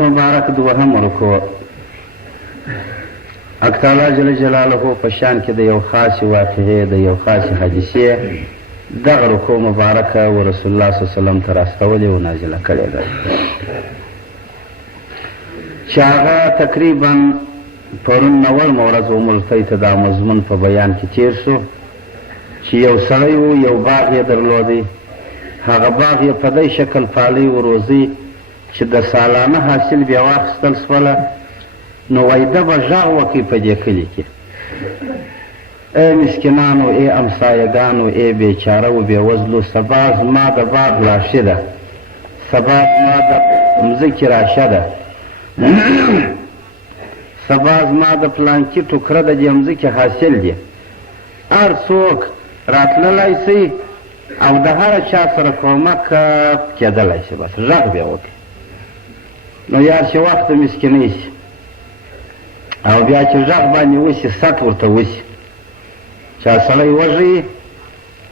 مبارک دوهم رکوع حق تعالی جل جلاله په شان کې د یو خاص واقعې د یو خاص حادثې دغه رکوع مبارکه و رسول الله صلی الله علیه وسلم ته راستولې و نازله کړې ده چې هغه تقریبا پرون نولمه ورځ ام الفی ته دا مضمون په بیان کې تیر شو چې یو سړی و یو باغ یې درلودی هغه باغ یې په دې شکل پالي و روزي چې د سالانه حاصل بیا واخیستل سوله نو وایده به غږ وکړي په دې کلي کې ای مسکینانو ای امسایګانو ای بیچاره و بېوزلو سبا زما د باغ لاشي ده سبا زما د مځکې راشه ده سبا زما د پلانکي ټوکره د دې مځکې حاصل دی هر څوک راتللی سي او د هر چا سره کومک کېدلی شي بس غږ بیا وکړي نو یار چې وخت د مسکینۍ شي او بیا چې غږ باندې وشي سټ ورته وشي چا سړی وږي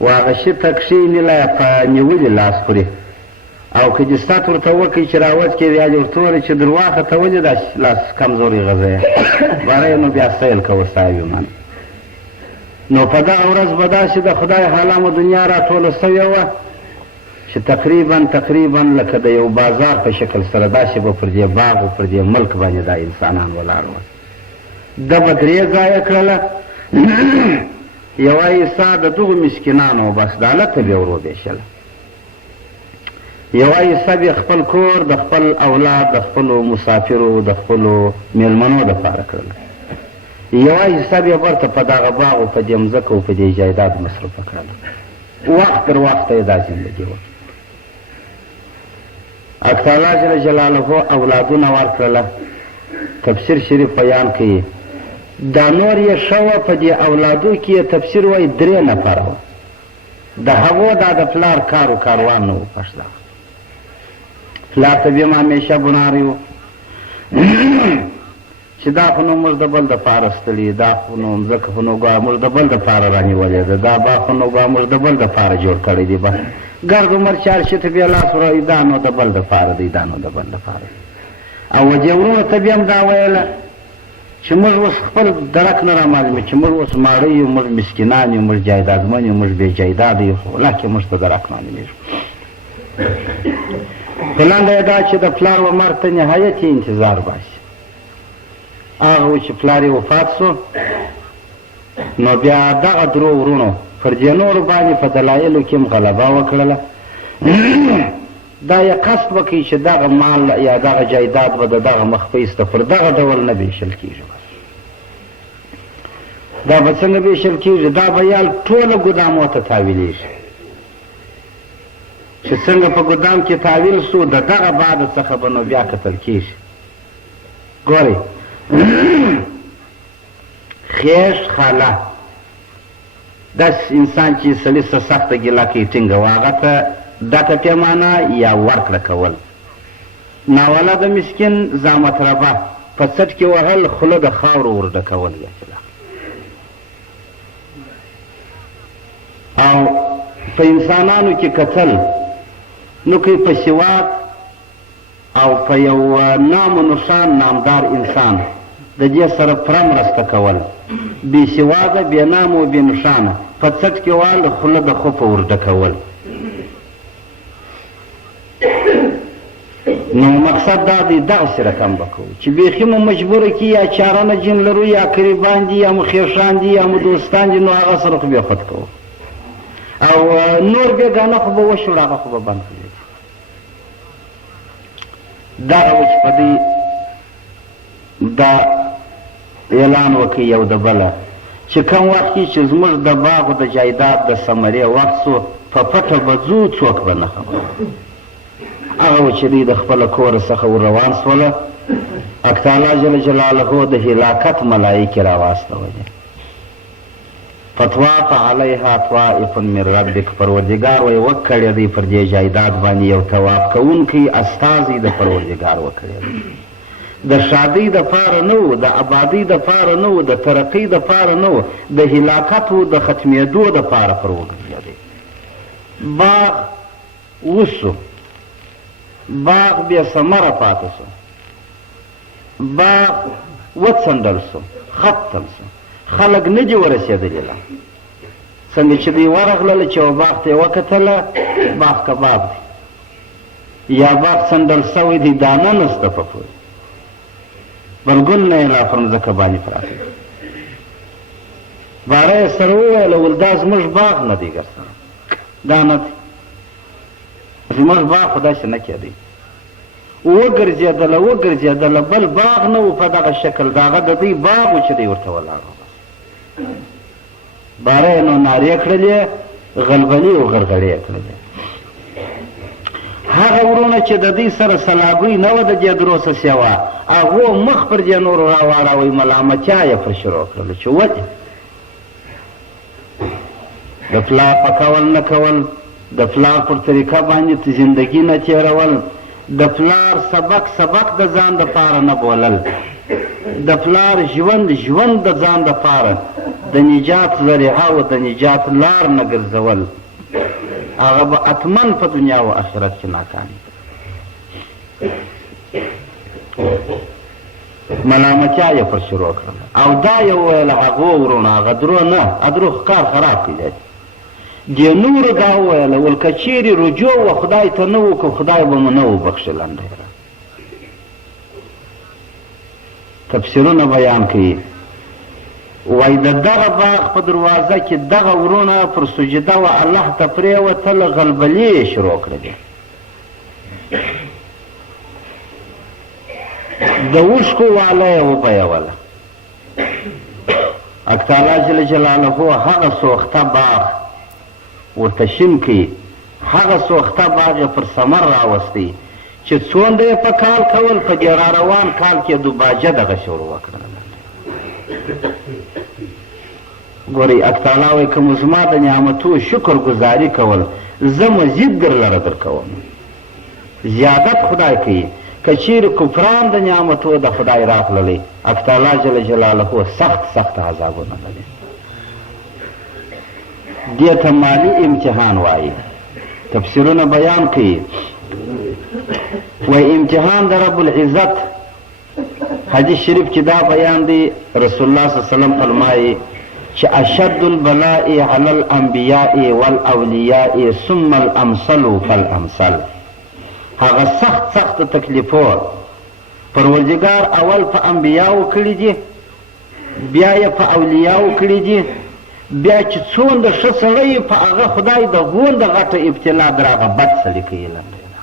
و هغه شي ته کښېني لا په نیولي لاس خوري او که دې سټ ورته وکړي چې راوځ کړي بیا دې ورته وویل چې درواخه ته ولې دا لاس کمزوري غذایه باره نو بیا سیل کوه صاحب من نو په دغه ورځ به داسې د خدای حالامو دنیا راټوله سوې وه چې تقریبا لکه د یو بازار په شکل سره داسې به پر دې باغ و پر دې ملک باندې دا انسانان ولاړ وه ده به درې ځایه کړله یوه حصه د دغو مسکینانو بس د هلته بیا ور وبېشله یوه حصه بیا خپل کور د خپل اولاد د خپلو مسافرو د خپلو میلمنو دپاره کړله یوه حصه بیا برته په دغه باغ و په دې مځکه و په دې جایداد مصرفه کړله وخت تر وخته یې دا زندګي وه حق تعالی جل جلاله اولادونه ورکړله تفسیر شریف بیان کوي دا نور یې ښه وه په دې اولادو کې یې تفسیر وایي 3 نفره وه د هغو دا د پلار کار و کاروان نه و پښ دغه پلار ته بیا همیشه بنارې و چې دا خو نو موږ د بل دپاره ستلي دا خو نو مځکه خو نو ګواه موږ د بل دپاره رانیولې ده دا باغ خو نو ګواه موږ د بل دپاره جوړ کړی دی بس ګرد عمر چار شي ته بیا لاس وروي دا نو د بل دپاره دی دا نو د بل دپاره او وجې ورونو ته بیا هم دا ویله چې موږ اوس خپل درک نه رامعلومي چې موږ اوس ماړه یو موږ مسکینان یو موږ جایدادمن یو موږ بې جایداده یو خو لکه موږ ته درک معلومېږي په لنډه یې دا چې د پلار و مرګ ته نهایت یې انتظار باسي هغه و چې پلار یې وفات سو نو بیا دغه درو ورونو پر دې نورو باندې په دلایلو کې هم غلبه وکړله دا یې قصد وکړي چې دغه مال یا دغه جایداد به د دغه مخ په ایسته پر دغه ډول نه ویشل کېږي دا به څنګه ویشل کېږي دا به یا ټوله ګدامو ته تاویلېږي چې څنګه په ګدام کې تاویل سو د دغه بعد څخه به نو بیا کتل کېږي ګورئ خیش خاله داس انسان چې سړي څه سخته ګیله کوي ټینګه و هغه ته ډکه پیمانه یا ورکړه کول ناوله د مسکین زامت ربه په څټ کې وهل خوله د خاورو ور ډکول او په انسانانو کې کتل نو کوي په سواد او په یو نام و نشان نامدار انسان د دې سره پوره مرسته کول بې سواده بې نام و بې نشانه په څټ کې وال خوله د خوپه ور ډکول نو مقصد دا دی دغسې رقم به کوو چې بیخي مو مجبوره کي یا چارانه جن لرو یا قریبان دي یا مو خیرشان دي یا مو دوستان دي نو هغه سره خو بیا خود کوو او نور بېګانه خو به وشوړ هغه خو به بند کړي دغه و چې په دې دا اعلان وکړي یو د بله چې کوم وخت کې چې زموږ د باغ د جایداد د ثمرې وخت سو په پټه به ځو څوک به نه خبره هغه و چې دوی د خپله کوره څخه ور روان سوله حق تعالی جل جلاله د هلاکت ملایکې راواستولې فطواف علیها طائف من ربک پروردګار وی وکړی دی پر دې جایداد باندې یو طواف کوونکی استازي د پروردګار وکړی دی د شادۍ دپاره نه و د ابادۍ دپاره نه و د ترقۍ دپاره نه و د هلاکت و د ختمېدو دپاره پر وګرځېدی باغ وسو باغ بیا ثمره پاته سو باغ وڅنډل سو ختم سو خلک نه دي ورسېدلي لا څنګه چې دوی ورغلل چې یو باغ ته یې وکتله باغ کباب دی یا باغ څنډل سوی دی دانه نسته په پورې بلګون نه یې لا پر مځکه باندې پراته باره یې سره وویله ول دا زموږ باغ نه دی ګرسنه دا نه دی زموږ باغ خو داسې نه کېدی وګرځېدله بل باغ نه و په دغه شکل د هغه د دوی باغ و چې دی ورته ولاړ باره یې نو نارې کړلې غلبلې او غرغړې یې کړلې هغه ورونه چې د دوی سره سلابۍ نه وه د دې دروسه سیوا هغو مخ پر دې نورو راواړوئ ملامتیا یې پر شروع کړله چې ولې د پلار پکول نه کول د پلار پر طریقه باندې زندګي نه تېرول د پلار سبق د ځان دپاره نه بولل د پلار ژوند د ځان دپاره د نجات ذریعه او د نجات لار نه ګرځول هغه به اتمن په دنیا او آخرت کې ناکامي ملامتیا یې پر شروع کړله او دا یې وویله هغو ورونه هغه درو نه ادرو کار خراب کړي دې نورو دا وویله ول که چیرې رجوع و خدای ته نه وکړو خدای به مو نه وبخښي لنډی را تفسیرونه بیان کوي وایي د دغه باغ په دروازه کې دغه ورونه پر سجده و الله ته پرېوتل غلبلې یې شروع کړلې د اوښکو واله یې وبیوله حق تعالی جل جلاله هغه سوخته باغ ورته شین کړي هغه سوخته باغ یې پر ثمر راوستی چې څومره یې په کال کول په دې را روان کال کې دوباجه دغه شروع وکړله ګورئ حق تعالی وایي که مو زما د نعمتو شکر ګزاري کول زه مزید درلره درکوم زیادت خدای کوي که چیرې کفران د نعمتو د خدای راغللی حق تعالی جل جلاله سخت عذابونه لري دې ته مالي امتحان وایي تفسیرونه بیان کوي وایي امتحان د رب العزت حدیث شریف کې دا بیان دی رسول الله صلی الله علیه وسلم فرمایي چې اشد البلاء علی الانبیاء والاولیاء ثم الامثل فالامثل هغه سخت تکلیفو پروردګار اول په انبیاو کړي دي بیا یې په اولیاو کړي دي بیا چې څومره ښه سړی په هغه خدای د غونډه غټه ابتلا در هغه بد سړي کوي لنډینا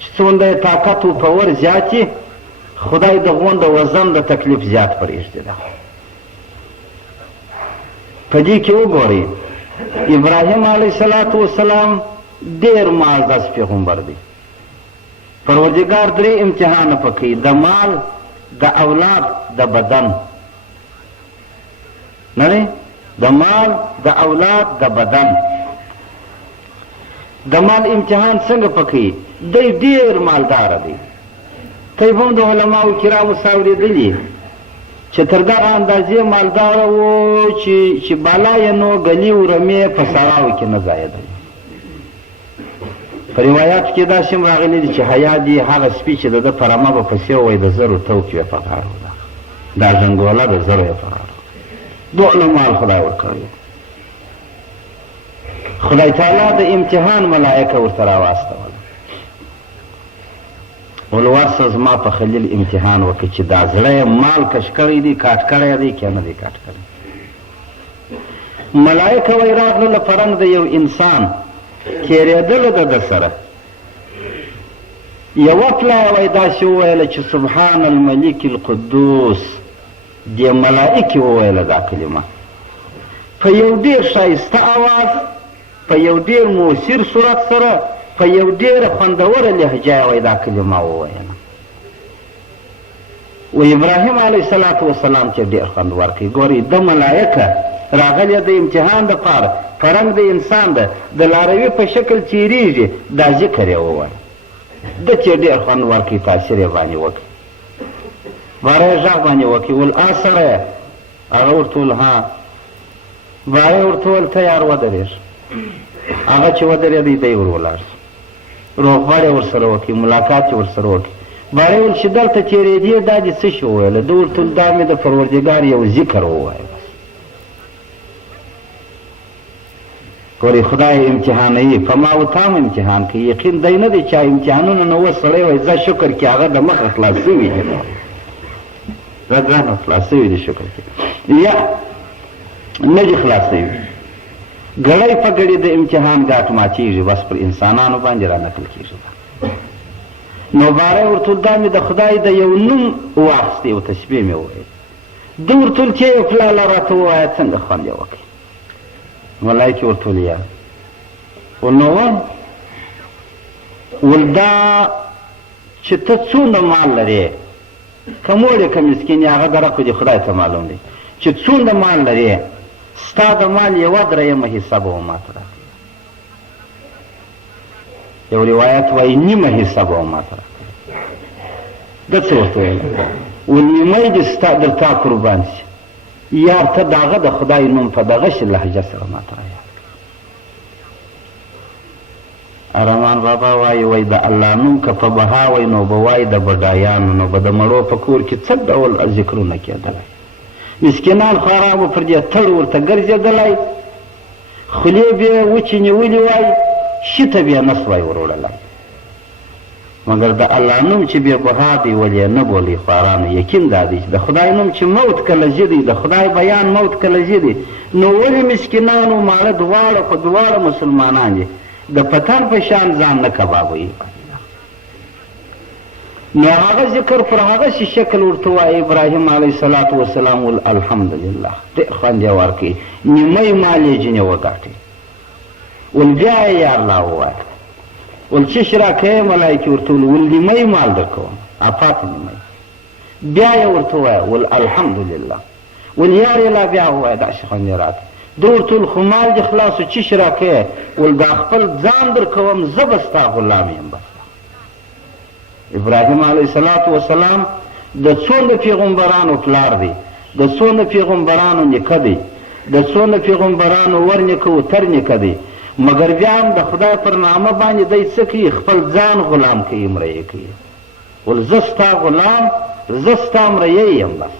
چې څومره یې طاقت و پور زیات خدای د غونډه وزن د تکلیف زیات پرېږدي ده په دې کې وګورئ ابراهیم علیه السلام ډېر معزز پیغمبر دی پروردګار درې امتحانه پکې د مال د اولاد د بدن نه د مال د اولاد د بدن د مال امتحان څنګه پکې دی ډېر مالدار دی کیف هم د علماو کرامو اورېدلي چې تر دغه اندازې مالداره و چې بالا یې نو ګلي و رمې په سړاو کې نه ځایېدل په روایاتو کې داسې هم راغلي دي چې حیا دي هغه سپي چې د ده په رمه به پسې ووایي د زرو توکې یې په غاړه وه دا ژنګوله د زرو یې په غاړه دونه مال خدای ورکړی خدای تعالی د امتحان ملایکه ورته راواستوله ول ورسه زما په خلیل امتحان وکړي چې دا زړه یې مال کش کړی دی کاټ کړی دی که نه دی کاټ کړی ملایکه وایي راغلله فرنګ د یو انسان تېرېدله د ده سره یوه پلا یې وایي داسې وویله چې سبحان الملک القدوس دې ملائکې وویله دا کلمه په یو ډېر ښایسته اواز په یو ډېر مؤثر صورت سره په یو ډېره خوندوره لهجه یې وایي دا کلمه وویله و ابراهیم علیه السلام چې ډېر خوند ورکوي ګورئ د ملایکه راغلی د امتحان دپاره فرنګ د انسان ده د لاروي په شکل تېرېږي دا ذکر یې ووایه ده چې ډېر خوند ورکوي تاثیر یې باندې وکړي باره یې غږ باندې وکړي ول سړی هغه ورته وویل ها باره یې ورته وویل تیار ودرېږه هغه چې ودرېدی دی ور ولاړ شو روغبړ یې ورسره وکړي ملاقات یې ورسره وکړي بارې ویل چې دلته تېرېدې دا دې څه شي وویله؟ ده ورته ویل دا مې د پروردګار یو ذکر ووایه. ګورې خدای امتحانوي، په ما و تا م امتحان کوي. یقین دی نه دی چې امتحانونه نه اوس سړی وایي ځه شکر کې هغه د مخه خلاص شوي دي، ځه ګرانه خلاص شوي دي شکر کې، یا نه دي خلاص شوي. ګړی په ګړي د امتحان ګاټ ماتېږي، بس پر انسانانو باندې را نقل کېږي. نو باره ورته ویل دا مې د خدای د یو نوم واخیست، یو تشبیه مې وویل. ده ورته ویل چې یې پلاله راته ووایه څنګه خوند یې وکړي. ملایکې ورته ویل یا ول نو ول دا چې ته څونه مال لرې، که موړ یې که مسکین یې هغه درکو دي خدای ته معلوم دی، چې څونه مال لرې ستا د مال یوه درېیمه حصه به ما ته راکړي. یو روایت وایي نیمه حصه به ما ته راکړي. ده څه ورته ویل؟ ول نیمه دې در تا قربان شي، یار ته د هغه د خدای نوم په دغسې لهجه سره ما ته رایاد کړي. رحمان بابا وایي وایي د الله نوم که په بها وی نو به وایي د بډایانو، نو به د مړو په کور کې څه ډول ذکرونه کېدلی. مسکینان خو ارامو پر دې تړ ورته ګرځېدلی، خولې بې وچې نیولې وای، شي ته بیا نه سوای وروړلی. مګر د الله نوم چې بې بها دی ولې نه بولي خوارانو. یقین دا دی چې د خدای نوم چې موت کله ژدي، د خدای بیان موت کله ژدي، نو ولې مسکینانو ماړه دواړه خو دواړه مسلمانان دي د پتن په شان ځان نه کبابوي. نو هغه ذکر پر هغه شي شکل ورته وایي. ابراهیم علیه الصلاة وسلام ول الحمدلله ډېر خوند یې ورکړي، نیمه مال یې ځینې وګاټي. ول بیا یې یا الله ووایه، ول چې شراکه ملایکې ورته ویل ول نیمه مال درکوم، پاتې نیمه. بیا یې ورته ووایه ول الحمدلله. ول یار یې لا بیا ووایه داسې خوند یې راکړي. ده ورته ویل خو مال دې خلاص و، چې شراکه ول دا خپل ځان در کوم، زه به ستا غلام یم. بس ابراهیم علیه الصلاة وسلام د څونه پیغمبرانو پلار دی، د څونه پیغمبرانو نیکه دی، د څونه پیغمبرانو ورنیکه و تر نیکه دی، مګر بیا هم د خدای پر نامه باندې دی څه کوي؟ خپل ځان غلام کوي، مریی کوي. ول زه ستا غلام، زه ستا مریی یم. بس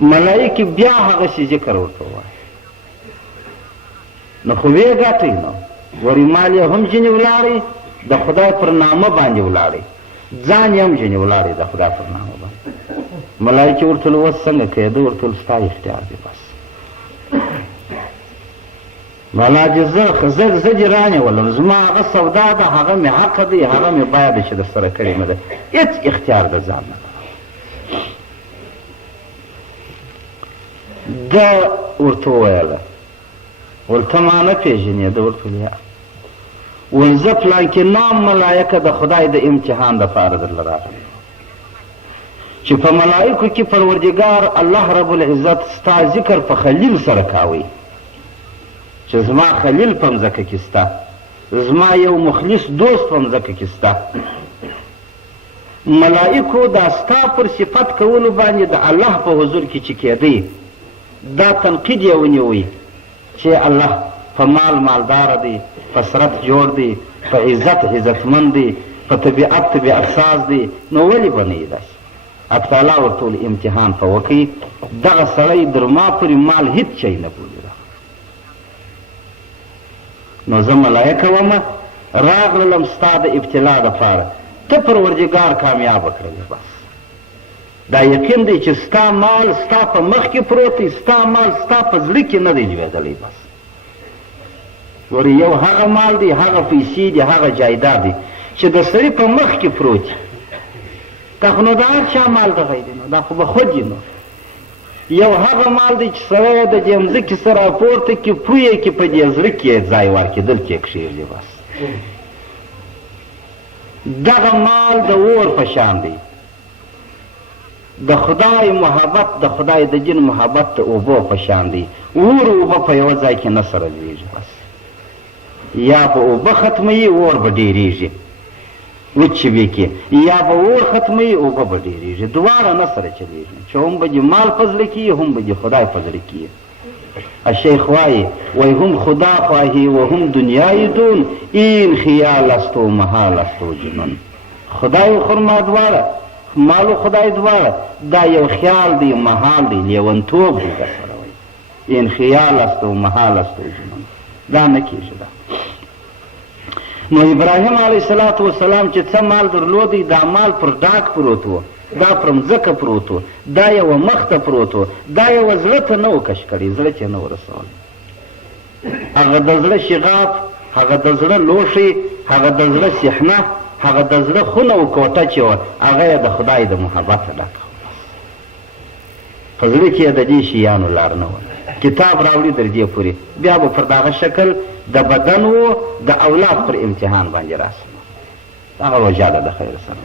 ملایکې بیا هغسې ذکر ورته ووایي. نو خو ویې ګاټئ نو ورې مال یې هم ځینې ولاړئ د خدای پر نامه باندې ولاړئ، ځان یې هم ځینې ولاړئ د خدای پر نامه باندې. ملایکې ورته ویل اوس څنګه کوې؟ ده ورته ویل ستا اختیار دی. بس والا چې زه دې رانیولم، زما هغه سودا ده، هغه مې حق دی، هغه مې باید چې در سره کړې مه ده، هېڅ اختیار د ځان نه. ده ورته وویله ول ته ما نه پېژنې؟ ده ورته ویل یا. ول زه پلانکې نام ملایکه د خدای د امتحان دپاره درله راغلی، چې په ملایکو کې پروردګار الله رب العزت ستا ذکر په خلیل سره کاوی، چې زما خلیل په مځکه کې سته، زما یو مخلص دوست په مځکه کې سته. ملایکو دا ستا پر صفت کولو باندې د الله په حضور کې چې کېدی، دا تنقید یې ونیوی چې الله په مال مالداره دی، په سرت جوړ دی، په عزت عزتمند دی، په طبیعت طبیعت ساز دی، نو ولې به نه یې داسې؟ ابتالا ورته ویل امتحان په وکړي، دغه سړی در ما پورې مال هېڅ شی نه پوهېده. نو زه ملایکه ومه راغللم ستا د ابتلا دپاره، ته پروردګار کامیابه کړلې. بس دا یقین دی چې ستا مال ستا په مخ کې پروت دی، ستا مال ستا په زړه کې نه دی لوېدلی. بس ورې یو هغه مال دی، هغه پیسې دي، هغه جایداد دی چې د سړي په مخ کې پروت دی. دا خو نو د هر چا مال دغی دی، نو دا خو به خود یې نو. یو هغه مال دی چې سړی د دې مځکې سره راپورته کړي، پویې کړي، په دې زړه کې یې ځای ورکړي، دلته یې کښېږدي. بس دغه مال د اور په شان دی. د خدای محبت، د خدای د دین محبت د اوبو په شان دی. اور اوبه په یوه ځای کې نه سره لویږي. بس یا به اوبه ختموي، اور به ډېرېږي، وچې به کې، یا به اور ختموي، اوبه به ډېرېږي، دواړه نه سره چلېږي، چې هم به دې مال په زړه کې هم به دې خدای په زړه کې. الشیخ وایي هم خدا خواهی و هم دنیای دون این خیال است و محال است و جنون. خدای خورما دواړه مال و خدای دواړه دا یو خیال دی محال دی لیونتوب دی درسره وایي این خیال است و محال است و جنون. دا نه کېږي دا. نو ابراهیم علیه السلام چې څه مال درلودی دا مال پر ډاک پروت و دا پر مځکه پروت و دا یوه مخ ته پروت و دا یوه زړه ته نه و کش کړی زړه چې نه و رسولی. هغه د زړه شغاف هغه د زړه لوښی هغه د زړه صحنه هغه د زړه خونه و کوټه چې وه هغه یې د خدای د محبته ډکه و. په زړه کې یې د دې شیانو لار نه وه. کتاب راوړي در دې پورې بیا به پر دغه شکل د بدن و د اولاد پر امتحان باندې راسم. هغه وجه ده د خیر سره.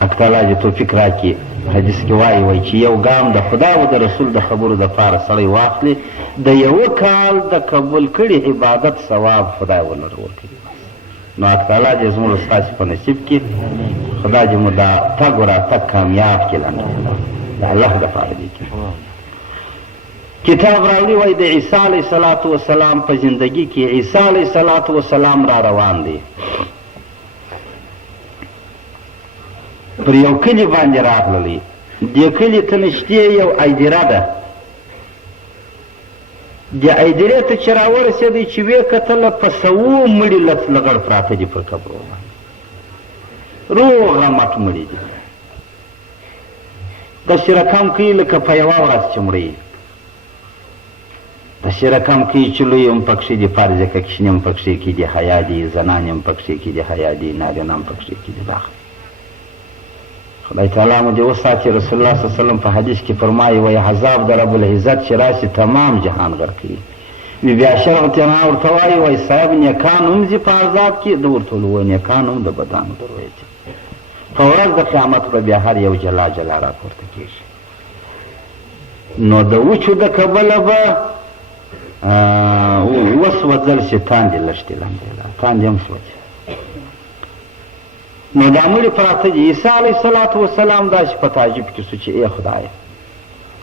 حق تعالی دې توفیق راکړي. حدیث کې وایي چې یو ګام د خدا او د رسول د خبرو دپاره سړی واخلي د یوه کال د قبول کړي عبادت ثواب خدای ورله ورکوي. نو حق تعالی دې زموږ ستاسې په نصیب کې خدای دې مو دا تګ و راتګ کامیاب کړي د الله دپاره دې کړي. کتاب راوړي وایي د عیسی علیه السلام په زندګي کې عیسی علیه السلام را روان دی. پر یو کلي باندې راغللی. دې کلي ته نږدې یو ایدره ده. دې ایدرې ته چې راورسېدی چې ویې کتله په سوو مړي لغړ پراته دي پر قبرو باندې. روغ رمټ مړي دي. داسې رقم کوي لکه په یوه ورځ چې مړه یي. داسې رقم کوي چې لوی هم پکښې دي فرض که کښېني هم پکښې کې دي حیا دي زنانې هم پکښې کې دي حیا دي نارینه هم پکښې کې دي داخل. خدای تعالی مو دې وساتي. رسول الله صلی الله علیه وسلم په حدیث کې فرمایي وایي عذاب د رب العزت چې راشي تمام جهان غرق کوي. بیا شرع تینا ورته وایي وایي صاحب نیکان هم ځي په عذاب کې. ده ورته وویل نیکان هم د بدانو دروي ځي. په ورځ د قیامت به بیا هر یو جلا جلا راپورته کېږي. نو د وچو د کبله به وسوځل چې تاندې لښتې لمدې تاندې هم سوځي. نو دا مړي پراته دي. عیسی علیه السلام داسې په تعجب کې سو چې ای خدایه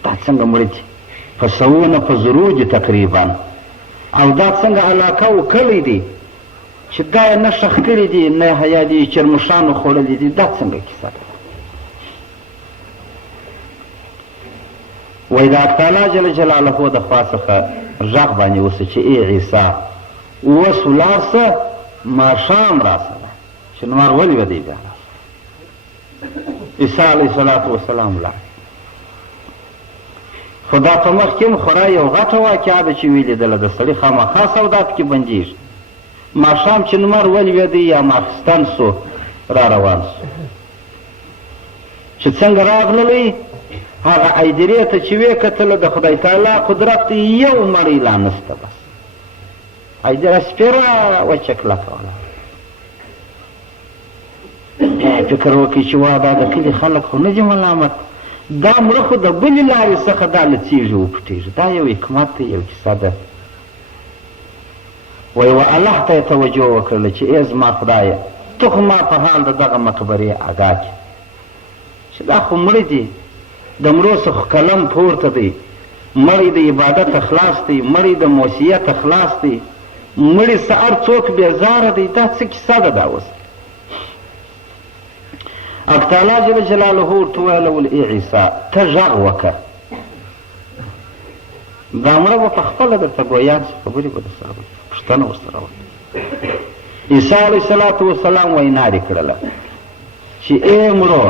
دا څنګه مړي دي په سوو نه په زرو دي تقریبا او دا څنګه علاقه و کلی دی چې دا یې نه ښخ کړي دي نه حیا دي چرموښانو خوړلي دي. دا څنګه کیسه ده؟ وایي د حق تعالی جل جلاله د خوا څخه غږ باندې وسه چې ای عیسی اوس ولاړ شه ماښام راسه چې نمار ولوېدی بیا عیسی علیه السلام ولاړ. خو دا په مخکې هم خورا یو غټه واقعه ده چې ویې لیدله. د سړي خامخا سودا پکې بندېږي. ماښام چې نمر ولوېدی یا ماخستن سو را روان سو چې څنګه راغللی هغه ایدرې ته چې ویې کتله د خدای تعالی قدرت یو مړی لا نسته. بس ایدره سپېره وچه کلکه ولاړه. فکر وکړي چې وا دا د کلي خلک خو نه دي ملامت. دا مړه خو د بلې لارې څخه دا لڅېږي وپټېږي. دا یو حکمت دی یو کیسه ده. وایي و الله ته یې توجه وکړله چې ای زما خدایه ته خو ما په حال د دغه مقبرې اګاه کړې چې دا خو مړه دي د مړو څخه قلم پورته دی. مړی د عبادت خلاص دی. مړی د موسیت خلاص دی. مړی څه هر څوک بېزاره دی. دا څه کیسه ده دا اوس؟ حق تعالی جل جلاله ورته وویل ای عیسی ته غږ وکړه. دا مړه به په خپله درته ګویان شي خبرې به درسره وکړي پوښتنه ورسره وکړي. عیسی علیه السلام وینا دې کړله چې ای مړو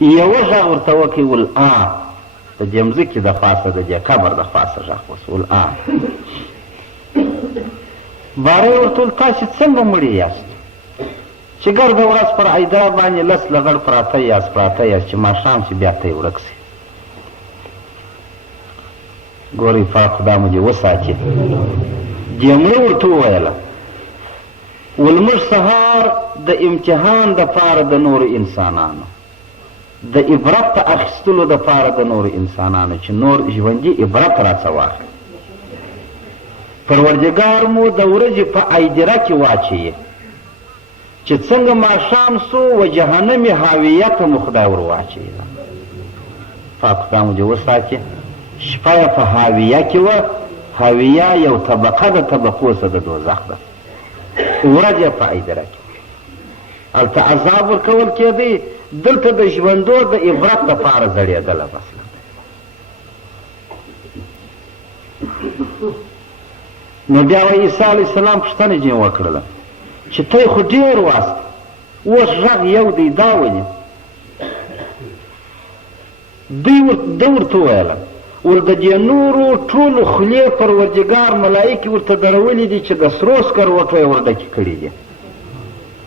یوه غږ ورته وکړي والآن د دې مځکې د خواصه د دې قبر د خواصه غږ وس والآن. باره یې ورته ویل تاسې څنګه مړي یاست چې ګرده ورځ پر ایدره باندې لس لغړ پراته یاست چې ماښام چې بیا ته یې ورک سي. ګورئ پاک خدا مو دې وساتي. دې مړه ورته وویله ول موږ سهار د امتحان دپاره د نورو انسانانو د عبرت اخیستلو دپاره د نورو انسانانو چې نور ژوندي عبرت راڅه واخلي. پروردګار مو د ورځې په ایدره کې واچوي چې څنګه ماښام سو و جهنم حاویه ته مو خدای ور واچوي. پاک خدای مو دې وساتي. شپه یې په حاویه کې وه. حاویه یو طبقه د طبقو څخه د دوزخ ده. ورځ یې په ایدره کې هلته عذاب ورکول کېدی. دلته د ژوندو د عبرت دپاره زړېدله. بس نو بیا و عیسی علیه السلام پوښتنه ځینې وکړله چې ته خو ډېر واست، اوس غږ یو دی دا ولې؟ ده ورته وویله ول د دې نورو ټولو خولې پروردګار ملایکې ورته درولي دي چې د سرو سکروټو یې ورډکې کړي دي.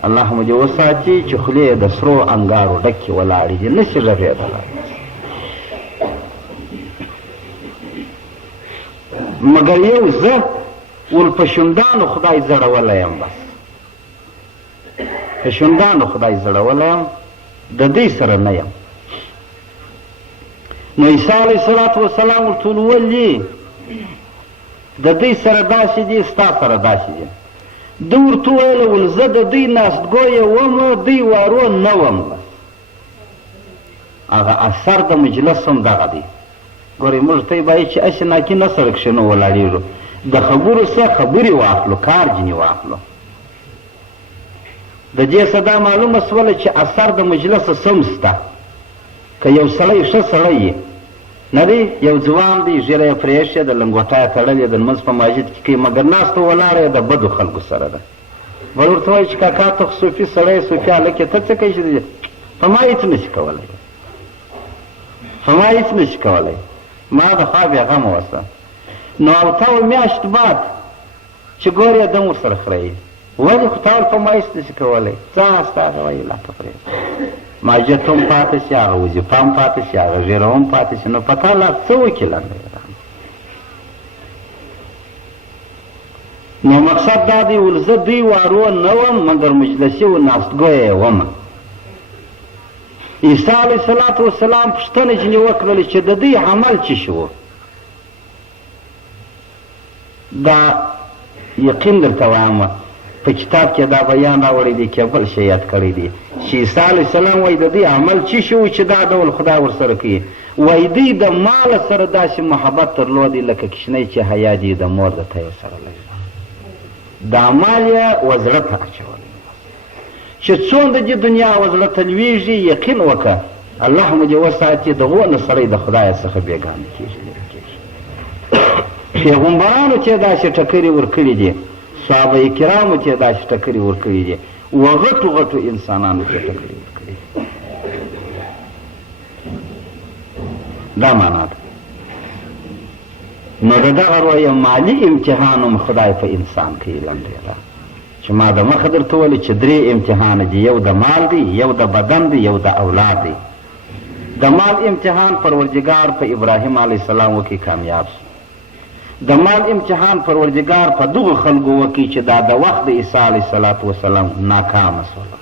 الله مو دې وساتي چې خولې د سرو انګارو ډکې ولاړې دي، نشي غږېدلی. مګر یو زه ول په شونډانو خدای زړولی یم. بس په شونډانو خدای زړولی یم، د دې سره نه یم. نو عیسی علیه الصلاة وسلام ورته ولي د دې سره داسې دي ستا سره داسې دي. ده ورته وویله ول زه د دوی ناستګویه وم، دوی وارو نه وم. هغه اثر د مجلس هم دغه دی. ګورئ موږ ته یې باید چې هسې ناکي نه سره کښې نه ولاړېږو، د خبرو څخه خبرې واخلو، کار ځینې واخلو. د دې څه دا معلومه شوله چې اثر د مجلسه سم شته. که یو سړی ښه سړی یې نه دی، یو ځوان دی ږیره یې پرېښې ده، لنګوټه یې تړلې ده، لمونځ په مسجد کې کوي، مګر ناسته ولاړه یې د بدو خلکو سره ده. بل ورته وایي چې کاکا ته خو صوفي سړی صوفي هلکې ته څه کوي چې په ما هېڅ نه شي کولی، په ما هېڅ نه شي کولی. ما د خوا بېغمه وسه. نو اوته میاشت بعد چې ګور یې دم ورسره خرئ، ولې خو تا ول په ما هېڅ نه شي کولی، ځه ستا هغه وایي لا ته پرېږده. ماجت هم پاتې شي، هغه وظیفه هم پاتې شي، هغه ږیره هم پاتې شي. نو په تا لا څه وکړي لنډه یې. نو مقصد دا دی ول زه دوی وارو نه وم، مګر مجلسي و ناستګویه یې ومه. عیسی علیه الصلاة وسلام پوښتنه ځینې وکړله چې د دوی عمل څه شي و. دا یقین درته وایم په کتاب کې دا بیان راوړی دی، کې بل شی یاد کړی دی چې عیسی علیه السلام وایي د دوی عمل څه شي و چې دا ډول خدای ورسره کوي. وایي دوی د مال سره داسې محبت درلودی لکه کشنۍ چې حیا دي د مور د تیو سره لږ. دا مال یې و زړه ته اچولی چې څومره دې دنیا و زړه ته لویږي، یقین وکړه الله مو دې وساتي دغو نه سړی د خدای څخه بېګانه کېږي. پیغمبرانو چې داسې ټکرې ورکړي دي، صحابه کرامو چې داسې ټکرې ورکړي دي، و غټو غټو انسانانو چې ټکرې ورکړي دي. دا معنا ده. نو د دغه رویه مالي امتحان هم خدای په انسان کوي. لنډه ده چې ما د مخه درته ویلي چې 3 امتحانه دي، یو د مال دی، یو د بدن دی، یو د اولاد دی. د مال امتحان پروردګار په ابراهیم علیه السلام وکړي کامیاب شو. د مال امتحان پروردګار په دغو خلکو وکړي چې دا د وخت د عیسی علیه الصلاة وسلام ناکامه شوله.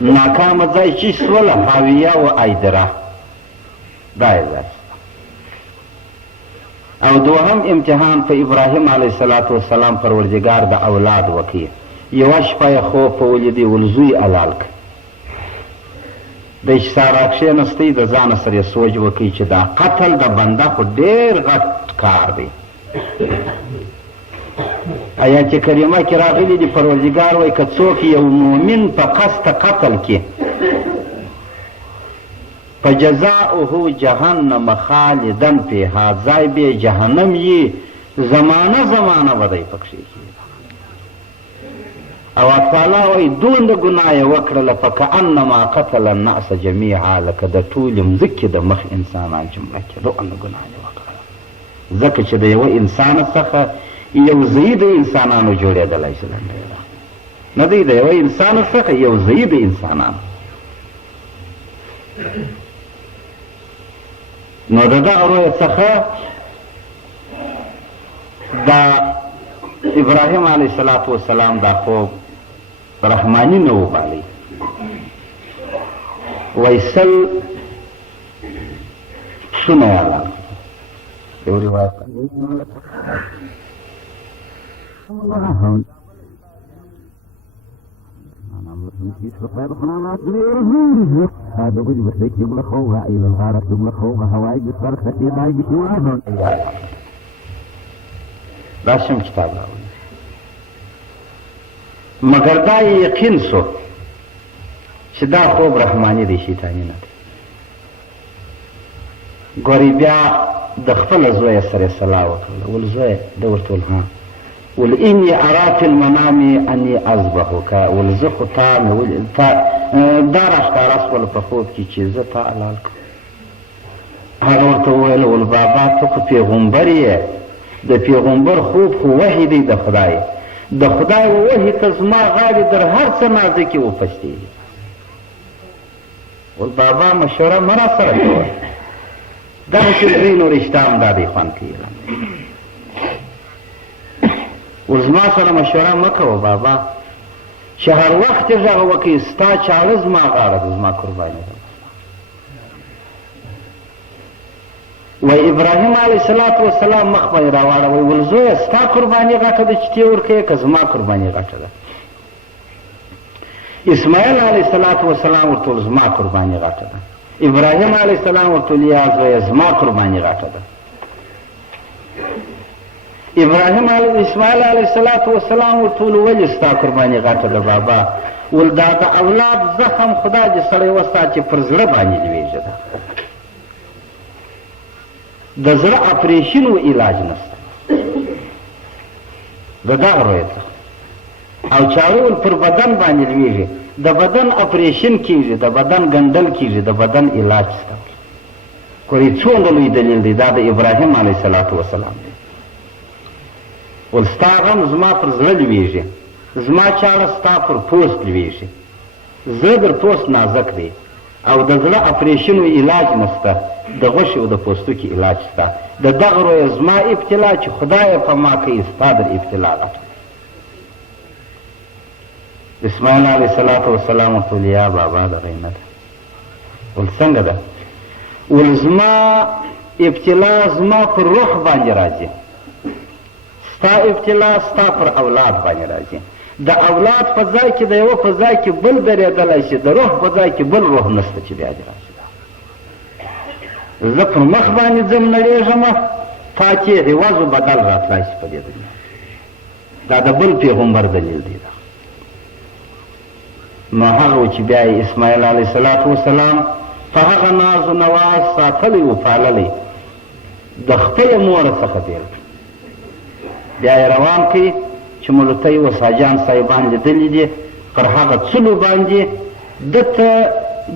ناکامه ځای چې شوله حاویه و ایدره، دا یې ځای. او دوهم امتحان په ابراهیم علیه الصلاة وسلام پروردګار د اولاد وکړي. یوه شپه یې خوب په ولیدی ول زوی حلال کړ. د چې سا راکښېنستی د ځانه سره یې سوچ وکړي چې دا قتل د بنده خو ډېر غټ کار دی. آیات کریمه کې راغلي دي پروردګار وایي که څوک یو مؤمن په قصد قتل کې فجزاؤه جهنم خالدن فیها، ځای به جهنم یي، زمانه زمانه به دی پکښې کېږي. او تعالی وایي دومره ګناه یې وکړله فکأنما قتل الناس جمیعا، لکه د ټولې مځکې د مخ انسانان جمله کې دومره ګناه یې وکړله. ځکه چې د یوه انسان څخه یو ځای د انسانانو جوړېدلی شي. لنډه ده نه دی د یوه انسان څخه یو ځای د انسانانو. نو د دغه رویه څخه د ابراهیم علیه الصلاة وسلام دا خوب رحمانی نه وبالی. وایي 100 پسونه یې حلال کړل. یو روایت راشم کتاب راوړي مګر دا یقین سو چې دا خوب رحماني دی شیطاني نه دی. ګورې بیا د خپله زویه سره صلاح وکړله ول زویه ده ورته ول ها ول اني ارا فی المنام اني اذبحک ول زه خو تا دا راښکاره شوله په خوب کې چې زه تا حلال کړم. هغه ورته وویل ول بابا ته خو پیغمبر یې د پیغمبر خوب خو وحی دی د خدای د خدای وحی ته زما غاړې در هر څه نازکې وپشتېږي. ول بابا مشوره مه را سره کوه دغسې زوی نو رشته هم دا دی خوند کوي. ول زما سره مشوره مه کوه بابا چې هر وخت یې غږ وکړي ستا چاړه زما غاړه ده زما قرباني ده. وی ابراهیم علیه السلام مخ به یې راواړوی ول زویه ستا قرباني غټه ده چې تی ورکوې که زما قرباني غټه ده. اسماعیل علیه السلام ورته ویل زما قرباني غټه ده. ابراهیم علیه السلام ورته ویل یا زویه زما قرباني غټه ده. اسماعیل علیه السلام ورته ویل ولې ستا قرباني غټه ده بابا؟ ول دا د اولاد زخم خدای دې سړی وساتي پر زړه باندې لویږي ده د زړه اپریشن و علاج نشته د دغه رویه څخه او چاړول پر بدن باندې لویږي د بدن اپریشن کیږي د بدن ګنډل کیږي د بدن علاج شته. ګورې څومره لوی دلیل دی دا د ابراهیم علیه السلام دی. ول ستا غم زما پر زړه لویږي زما چاړه ستا پر پوست لویږي زړه در پوست نازک دی او د زړه اپریشن و علاج نشته د غوښې او د پوستکي علاج شته. د دغه رویه زما ابتلا چې خدای په ما کوي ستا در ابتلا غټه. اسماعیل علیه السلام ورته ویل یا بابا دغه نه ده. ول څنګه ده؟ ول زما ابتلا زما پر روح باندې راځي ستا ابتلا ستا پر اولاد باندې راځي. د اولاد په ځای کې د یوه په ځای کې بل درېدلی شي د روح په ځای کې بل روح نشته چې بیا دې راشي. زه پر مخ باندې ځم نړېږم پاتې عوض و بدل راتلی شي په دې دنیا. دا د بل پیغمبر دلیل دی. نو هغه و چې بیا یې اسماعیل علیه السلام په هغه ناز و نواز ساتلی و پاللی د خپله موره څخه بېل بیا یې روان کړي چې ملوطی و ساجان صاحبان لیدلي دي پر هغه څلو باندې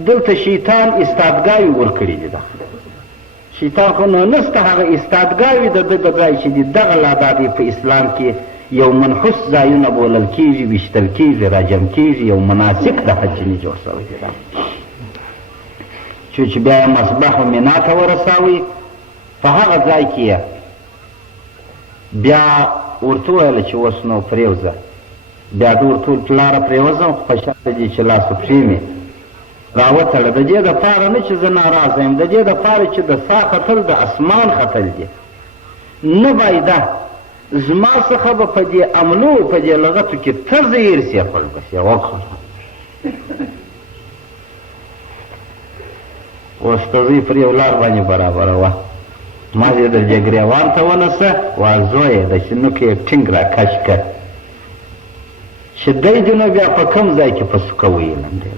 دلته شیطان استادګاوې ورکړي دي. شیطان خو نو نسته هغه استادګاوې د ده د ځای چې دي دغه لا دا دی په اسلام کې یو منحوس ځایونه بولل کېږي ویشتل کېږي راجم کېږي یو مناسک د حج ځینې جوړ شوی دی. چې بیا یې مصباح و منا ته ورساوی په هغه ځای کې یې بیا ورته وویله چې اوس نو پرېوځه. بیا ده ورته وویل پلاره پرېوځم خو په شرط دي چې لاس و پښې مې راوتړه د دې دپاره نه چې زه ناراضه یم د دې دپاره چې د سا ختل د اسمان ختل دي نه بایده زما څخه به په دې عملو په دې لغتو کې ته زهیر سې خوړ بس یې وکړه. اوس ته زوی پر یو لار باندې برابره وه ما دې در جګریوان ته ونسه وا زویه د شنوکې یې ټینګ را کش کړ چې دی دې نو بیا په کوم ځای کې په سوکه ویلم دی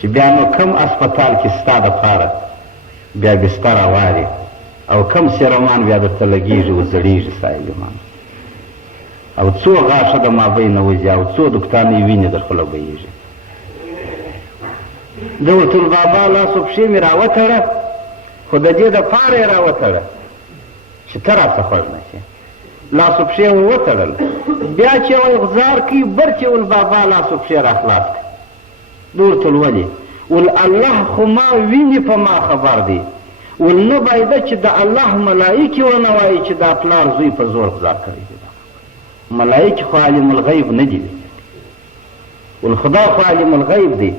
چې بیا نو کم اسپتال کې ستا دپاره بیا بستر اواري او کم سیرمان بیا درته لګېږي و زړېږي سایلیمان او څو غاښه د مابینه وځي او څو دوکتانې وینې در خوله بهېږي. ده ورته ویل بابا لاس و پښې مې راوتړه خو د دې دپاره یې راوتړه چې ته راته خوږ نه شې. لاس و پښې مې وتړل بیا چې یو غزار کوي بر چې ول بابا لاس و پښې را خلاص کړه. ده ورته ویل ولې؟ ول الله خو ما وینې په ما خبر دی ول نه بایده چې د الله ملایکې ونه وایي چې دا پلار زوی په زور غذار کړی دی. ملایکې خو عالم الغیب نه دي ول خدا خو عالم الغیب دی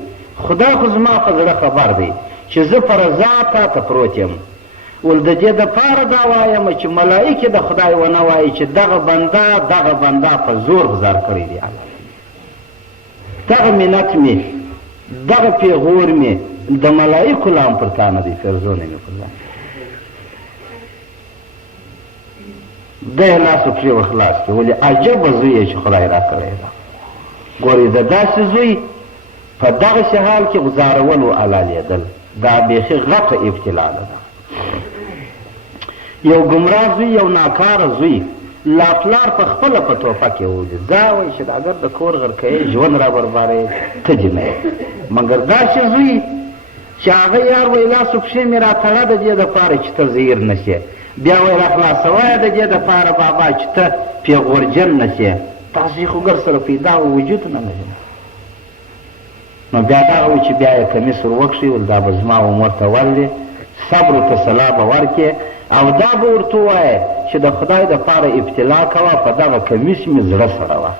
خدا خو زما په زړه خبر دی چې زه په رضا تا ته پروت یم ول د دې دپاره دا وایم چې ملایکې د خدای ونه وایي چې دغه بنده په زور غذار کړی دی. دغه منت مې دغه پیغور مې د ملایکو لا هم پر تا نه دی فرزونه مې پر ځان دی یې لاس و پښې ور خلاص کړي ولې عجبه زوی یې چې خدای را کړی ده ګورې د داسې زوی په دغسې حال کې غزارول و حلالیدل دا بیخي غټه ابتلا ده یو ګمراه زوی یو ناکاره زوی لا پلار په خپله په توفه کې وولي ځه وایي چې اگر د کور غرقوې ژوند را بربارې ته جنه یې مګر داسې زوی چې هغه یار وایي لاس و پښې مې راتړه د دې دپاره چې ته زهیر نه شې بیا وایي راخلاصوایه د دې دپاره بابا چې ته پیغورجن نه شې تاسې خو ګر سره پیدا و وجود نه لري نو بیا دغه و چې بیا یې کمیس ور وکښي ول دا به زما عمر ته ولې صبر و تسلا به ورکې او دا به ورته ووایه چې د خدای دپاره ابتلا کوه په دغه کمیس مې زړه سره وه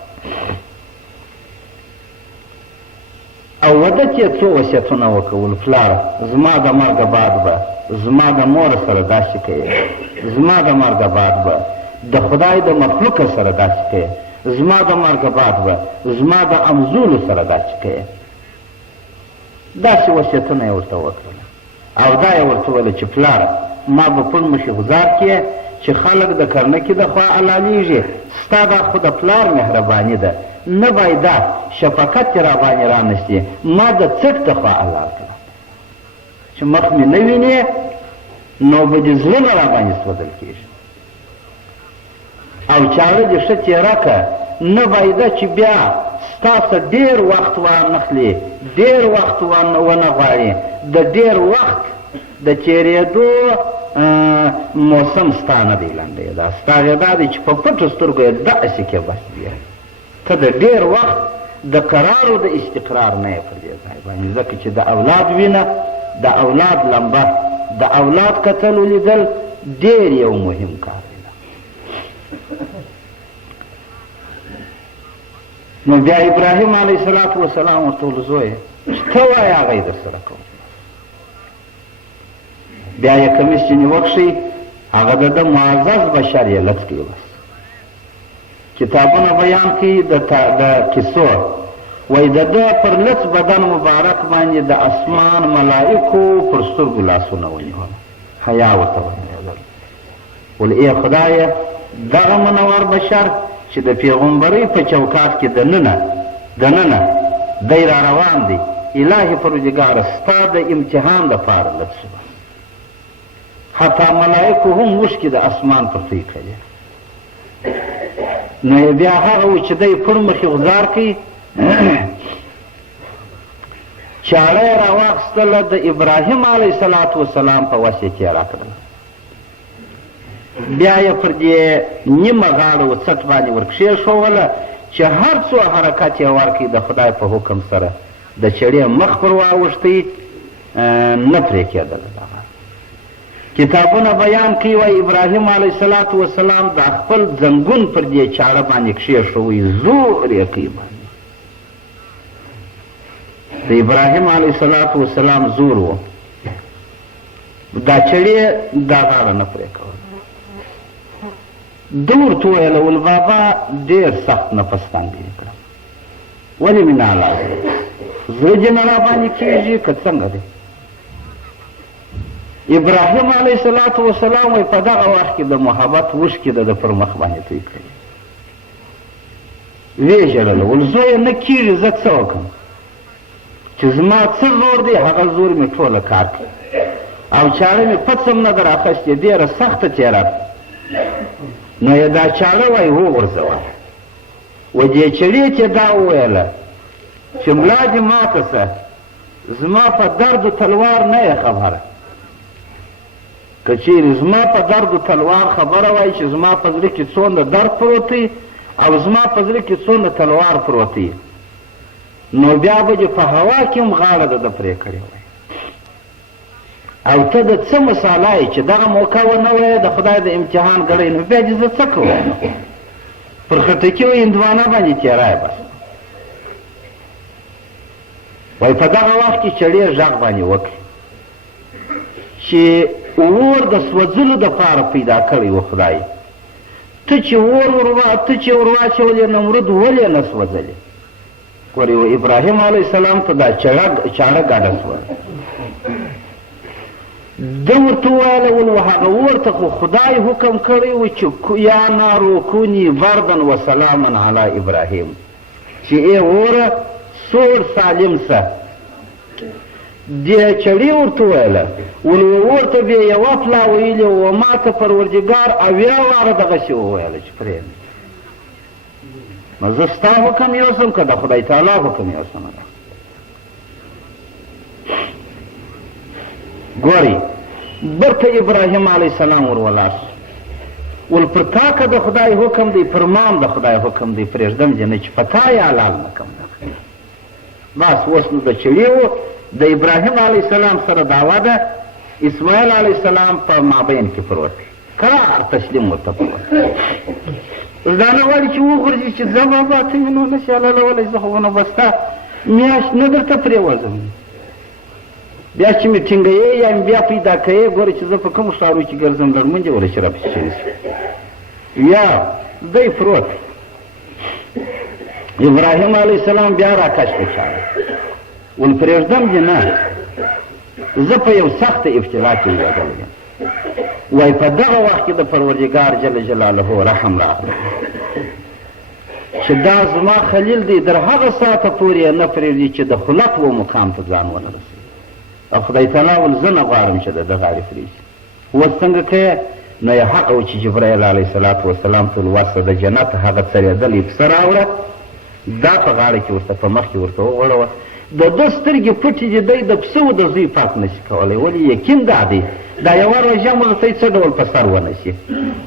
او وده کې څو وصیتونه وکول پلاره زما د مرګه بعد به زما د مور سره داسې کوې زما د مرګه بعد به د خدای د مخلوقه سره داسې کوې زما د مرګه بعد به زما د امزولو سره داسې کوې داسې وصیتونه یې ورته وکړل او دا یې ورته ویله چې پلاره ما به پړ مخې غزار کې چې خلک د کرنکې د خوا حلالیږي ستا دا خو د پلار مهرباني ده نه باید دا شفقت چې راباندې رانشي ما د څټ د خوا حلال کړه چې مخ مې نه وینې نو به دې زړونه راباندې سوځل کېږي او چاړه دې ښه تېره که نه باید چې بیا ستاسو ډېر وخت وانخلي ډېر وخت ونه غواړي د ډېر وخت د تېرېدو موسم ستا نه دی لنډی دا ستا غذا دی چې په پټو سترګو یې داسې کې بس بیا ته د ډېر وخت د قرار او د استقرار نه یې پر دې ځای باندې ځکه چې د اولاد وینه د اولاد لمبه د اولاد کتل ولیدل ډېر یو مهم کار دی نو بیا ابراهیم علیه السلام ورته ویل زویه چې ته وایې هغه یې در سره کوم بیا یې کمیس چې نیوکښی هغه د ده معزز بشر یې لڅ کړي بس کتابونه بیان کوي د کیسو وایي د ده پر لڅ بدن مبارک باندې د اسمان ملایکو پر سترګو لاسونه ونیول حیا ورته ونیول ول ای خدایه دغه منور بشر چې د پیغمبرۍ په چوکات کې دننه دی را روان دی الهي پروردګاره ستا د امتحان دپاره لڅ شو حتی ملائکو هم اوښکې د اسمان پر توی کړي نو بیا هغه و چې دی پر مخې غزار کوي چاړه یې راواخیستله د ابراهیم علیه السلام په وس یې تېره کړله بیا یې پر دې نیمه غاړه و څټ باندې ور کښېښوله چې هر څو حرکت یې ورکړي د خدای په حکم سره د چړې مخ پر واوښتی نه پرې کېدله دغه کتابونه بیان کوي وایي ابراهیم علیه السلام د خپل زنګون پر دې چاړه باندې کښېښوی زور یې کوي باندې د ابراهیم علیه السلام زور و دا چړې دا غاړه نه پرې کوله ده ورته وویله ول بابا ډېر سخت نفس تنګ یې کړم ولې مې نه علاج زړه دې نه راباندې کېږي که څنګه دی ابراهیم علیه السلام وایي په دغه وخت کې د محبت اوښکې د ده پر مخ باندې توی کړي ویې ژړله ول زویه نه کېږي زه څه وکړم چې زما څه زور دی هغه زور مې ټوله کار کوي او چاړه مې پڅ هم نه ده راخیستې ډېره سخته تېره نو یې دا چاړه وایي وغورځوه و دې چړې چې دا وویله چې ملا دې ماته سه زما په درد و تلوار نه یې خبره که چیرې زما په درد و تلوار خبره وایي چې زما په زړه کې څومره درد پروت دی او زما په زړه کې څومره تلوار پروت دی نو بیا به دې په هوا کې هم غاړه د ده پرې کړې وای او ته د څه مساله یې چې دغه موقع ونه وایې د خدای د امتحان ګړی نو بیا دې زه څه کوم پر خټکي و هندوانه باندې تېری بس وایي په دغه وخت کې چړې غږ باندې وکړي چې اور د سوځلو دپاره پیدا کړی و خدای ته چې ور واچولې نمرود ولې نه سوځلې ګورې ابراهیم علیه السلام ته دا چاړه ګډه شوه ده ورته وویله و هغه ورته خو خدای حکم کړی و چې یا نارو کوني بردن و سلاما علی ابراهیم چې ای اوره سوړ سالم شه دې چړې ورته وویله ورته بیا یوه پلا ویلې و ما ته پروردګار اویا واره دغسې وویله چې پرېږده نو زه ستا حکم یوسم که د خدای تعالی حکم یوسم ګورئ برته ابراهیم علیه السلام ور ولاړ شو ول پر تا که د خدای حکم دی پر ما هم د خدای حکم دی پرېږدم جنه چې په تا یې حلال نه کړم بس اوس نو د چړې و د ابراهیم علیه السلام سره دعوه ده اسماعیل علیه السلام په مابین کې پروت دی کرار تسلیم ورته پروت دا نه غواړي چې وغورځي چې ځه بابا ته یې نو نشي حلالولی زه خو نو به ستا میاشت نه درته پرېوځم بیا چې مې ټینګوې یا مې بیا پیدا کوې ګوره چې زه په کومو ښارو کې ګرځم لړمنجې وله چې راپسې شوي یا دی پروت ابراهیم علیه السلام بیا راکش په چاړه ول پرېږدم چې نه زه په یو سخته ابتلا کې لوېدلی یم وایي په دغه وخت کې د پروردګار جل جلاله رحم راغلی چې دا زما خلیل دی در هغه ساعته پورې یې نه پرېږدي چې د خلق و مقام ته ځان ونه رسوي او خدای تعالی ول زه نه غواړم چې د ده غاړې پرېږدي اوس څنګه کوې نو یې حق و چې جبرایل علیه الصلاة وسلام ته وسه د جنت هغه څرېدلې پسه راوړه دا په غاړه کې ورته په مخ کې ورته وغوړوه د ده سترګې پټې دي دی د پسه و د زوی فرق نشي کولی ولې یقین دا دی دا یوه روژه مو ته څه ډول په سر ونه شي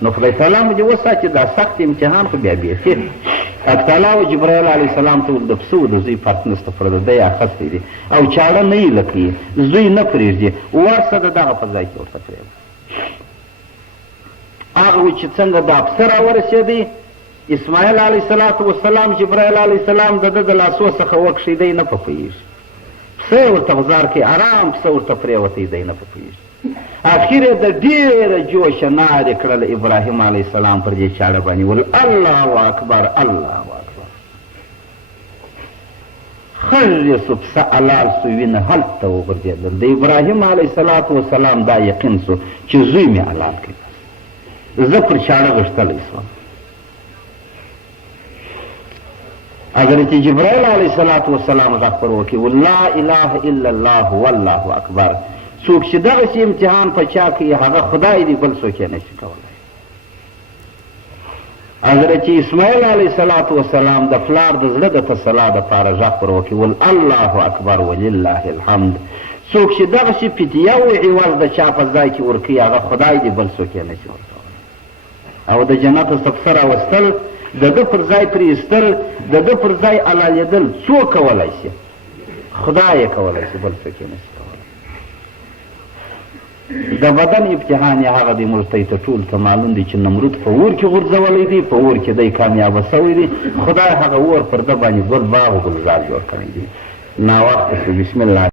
نو خدای تعالی مو دې وساتي دا سخت امتحان خو بیا بیخي حق تعالی و جبرایل علیه السلام ته د پسه و د زوی فرق نشته پر د دی اخیستی دی او چاړه نه یې لکوي زوی نه پرېږدي ورسه د دغه په ځای کې ورته پرېږده هغه و چې څنګه دا پسه راورسېدی اسماعیل علیه الصلاة وسلام جبرایل علیه السلام د ده د لاسو څخه وکښېدی نه په پوهېږي پسه یې ورته غذار کوي ارام پسه ورته پرېوتی دی نه په پوهېږي اخر یې د ډېره جوشه نارې کړله ابراهیم علیه السلام پر دې چاړه باندې ول الله اکبر الله اکبر خرې سو پسه حلال سو وینه هلته وغورځېدل د ابراهیم علیه الصلاة وسلام دا یقین سو چې زوی مې حلال کړي زه پر چاړه غښتلی سوم حضرت جبرائیل علیه الصلاة والسلام غږ پر وکړي لا اله الا الله والله اکبر څوک چې دغسې امتحان په چا کوي هغه خدای دی بل څوک یې نشي کولی حضرت اسماعیل علیه الصلاة والسلام د پلار د زړه د تسلا دپاره غږ پر وکړي الله اکبر ولله الحمد څوک چې دغسې فتیه و عوض د چا په ځای کې ورکوي هغه خدای دی بل څوک یې نشي ورکولی او د جنت سفسه راوستل د ده پر ځای پرې ایستل د ده پر ځای حلالېدل څوک کولی شي خدای یې کولی شي بل څوک یې نشي کولی د بدن امتحان یې هغه دی موږ ته ټول ته معلوم دی چې نمرود په اور کې غورځولی دی په اور کې دی کامیابه سوی دی خدای هغه اور پر ده باندې ګل باغ و ګلزار جوړ کړی دی ناوخته شو بسم الله